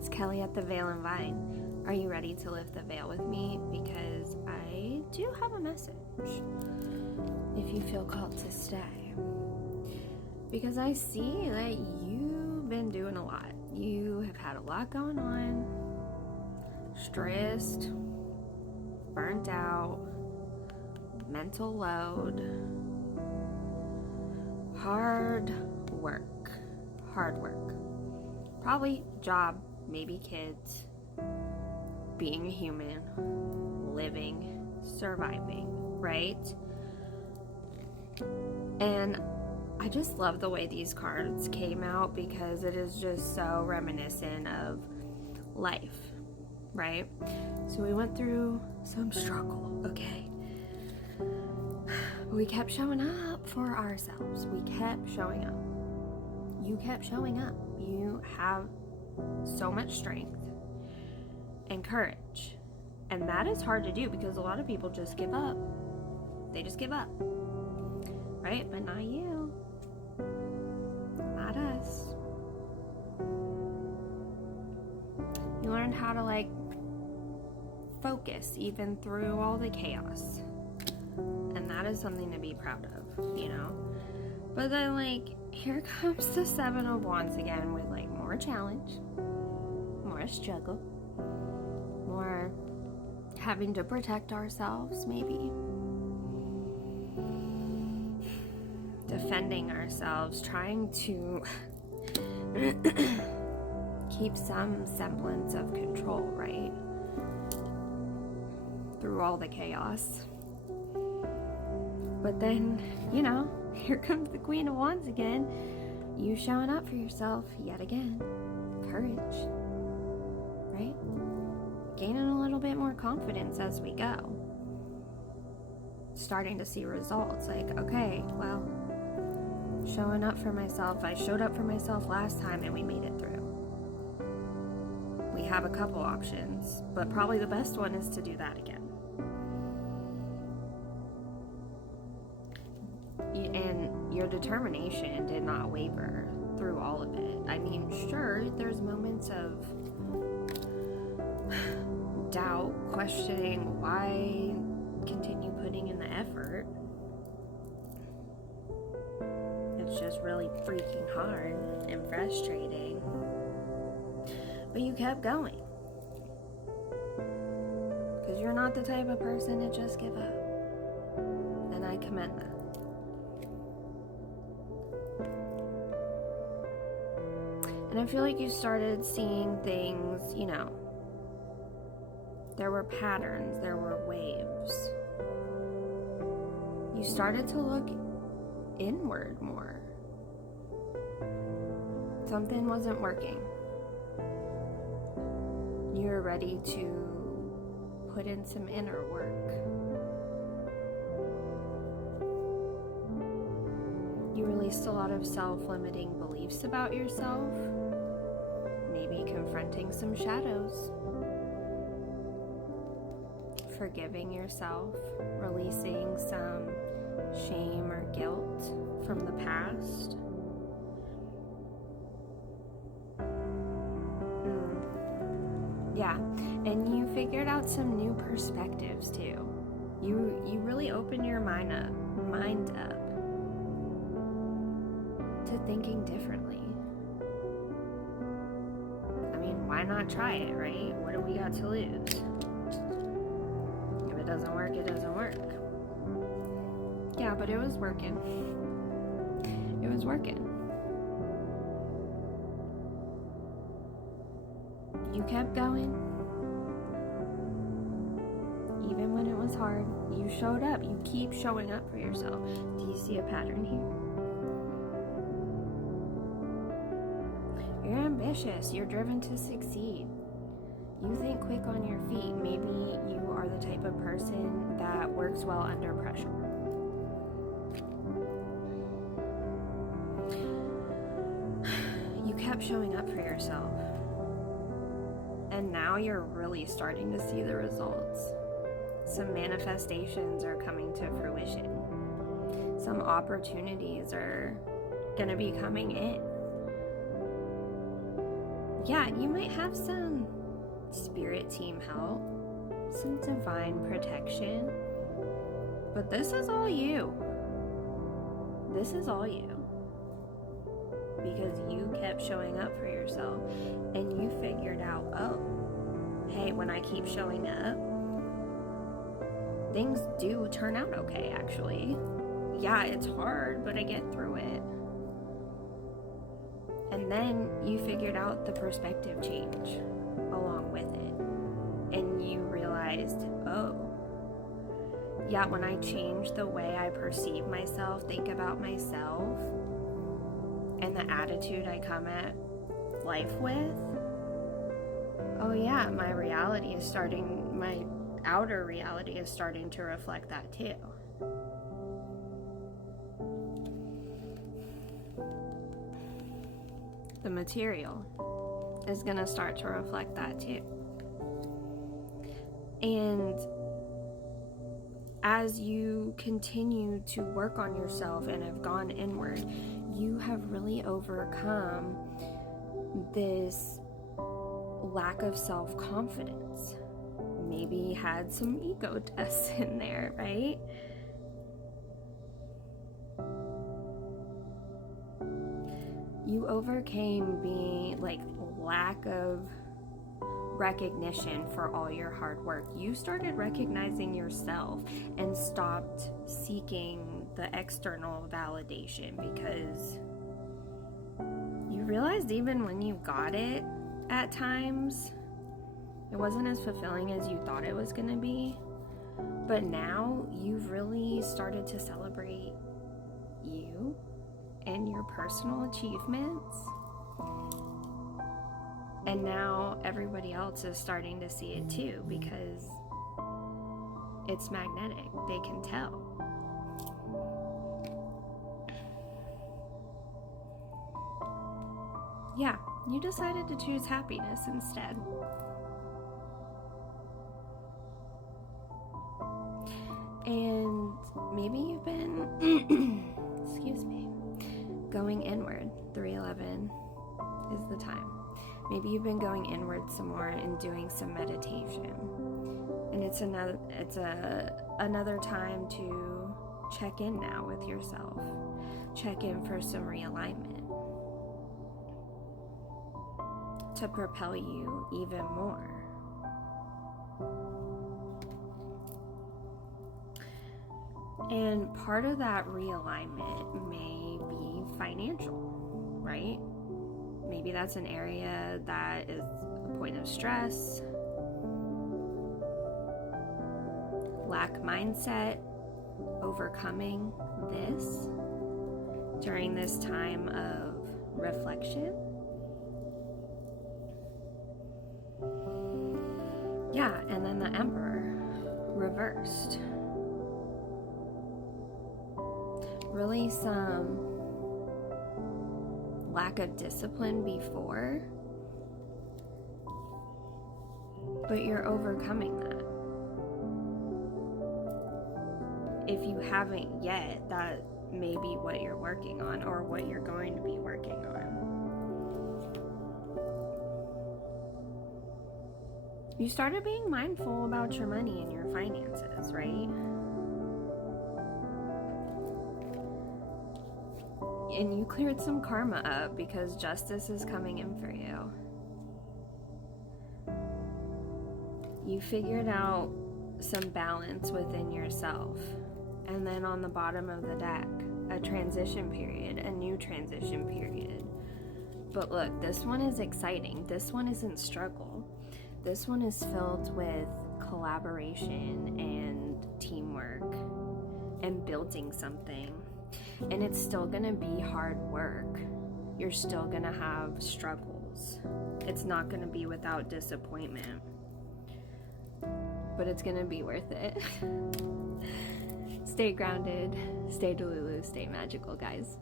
it's Kelly at the Veil and Vine. Are you ready to lift the veil with me? Because I do have a message, if you feel called to stay. Because I see that you've been doing a lot. You have had a lot going on, stressed, burnt out, mental load, hard work. Probably job, maybe kids, being a human, living, surviving, right? And I just love the way these cards came out because it is just so reminiscent of life, right? So we went through some struggle, okay? We kept showing up for ourselves. We kept showing up. You kept showing up. You have so much strength and courage. And that is hard to do because a lot of people just give up. They just give up. Right? But not you. Not us. You learned how to focus even through all the chaos. And that is something to be proud of, you know? But then here comes the Seven of Wands again with more challenge, more struggle, more having to protect ourselves maybe, defending ourselves, trying to keep some semblance of control, right? Through all the chaos. But then, here comes the Queen of Wands again. You showing up for yourself yet again. Courage. Right? Gaining a little bit more confidence as we go. Starting to see results. Okay, well, showing up for myself. I showed up for myself last time and we made it through. We have a couple options, but probably the best one is to do that again. And your determination did not waver through all of it. I mean, sure, there's moments of doubt, questioning why continue putting in the effort. It's just really freaking hard and frustrating. But you kept going. Because you're not the type of person to just give up. And I commend that. And I feel like you started seeing things, there were patterns, there were waves. You started to look inward more. Something wasn't working. You were ready to put in some inner work. You released a lot of self-limiting beliefs about yourself. Maybe confronting some shadows. Forgiving yourself. Releasing some shame or guilt from the past. Yeah, and you figured out some new perspectives too. You really opened your mind up to thinking differently. I mean, why not try it, right? What do we got to lose? If it doesn't work, it doesn't work. Yeah, but it was working. It was working. You kept going. Even when it was hard, you showed up. You keep showing up for yourself. Do you see a pattern here? You're ambitious. You're driven to succeed. You think quick on your feet. Maybe you are the type of person that works well under pressure. You kept showing up for yourself. And now you're really starting to see the results. Some manifestations are coming to fruition. Some opportunities are going to be coming in. yeah, you might have some spirit team help, some divine protection, but this is all you. This is all you. Because you kept showing up for yourself and you figured out, oh, hey, when I keep showing up, things do turn out okay, actually. Yeah, it's hard, but I get through it. And then you figured out the perspective change along with it. And you realized, oh, yeah, when I change the way I perceive myself, think about myself, and the attitude I come at life with, oh yeah, my outer reality is starting to reflect that too. The material is going to start to reflect that too. And as you continue to work on yourself and have gone inward, you have really overcome this lack of self-confidence. Maybe had some ego tests in there, right? You overcame being lack of recognition for all your hard work. You started recognizing yourself and stopped seeking the external validation, because you realized even when you got it at times, it wasn't as fulfilling as you thought it was going to be. But now you've really started to celebrate you and your personal achievements. And now everybody else is starting to see it too, because it's magnetic. They can tell. Yeah, you decided to choose happiness instead. And maybe you've been, excuse me, going inward. 311 is the time. Maybe you've been going inward some more and doing some meditation. And it's another time to check in now with yourself. Check in for some realignment to propel you even more. And part of that realignment may be financial, right? Maybe that's an area that is a point of stress, lack mindset, overcoming this during this time of reflection. Yeah, and then the Emperor reversed. Really some lack of discipline before, but you're overcoming that. If you haven't yet, that may be what you're working on, or what you're going to be working on. You started being mindful about your money and your finances, right? And you cleared some karma up because justice is coming in for you. You figured out some balance within yourself. And then on the bottom of the deck, a transition period, a new transition period. But look, this one is exciting. This one isn't struggle. This one is filled with collaboration and teamwork and building something. And it's still gonna be hard work. You're still gonna have struggles. It's not gonna be without disappointment. But it's gonna be worth it. Stay grounded, stay Delulu, stay magical, guys.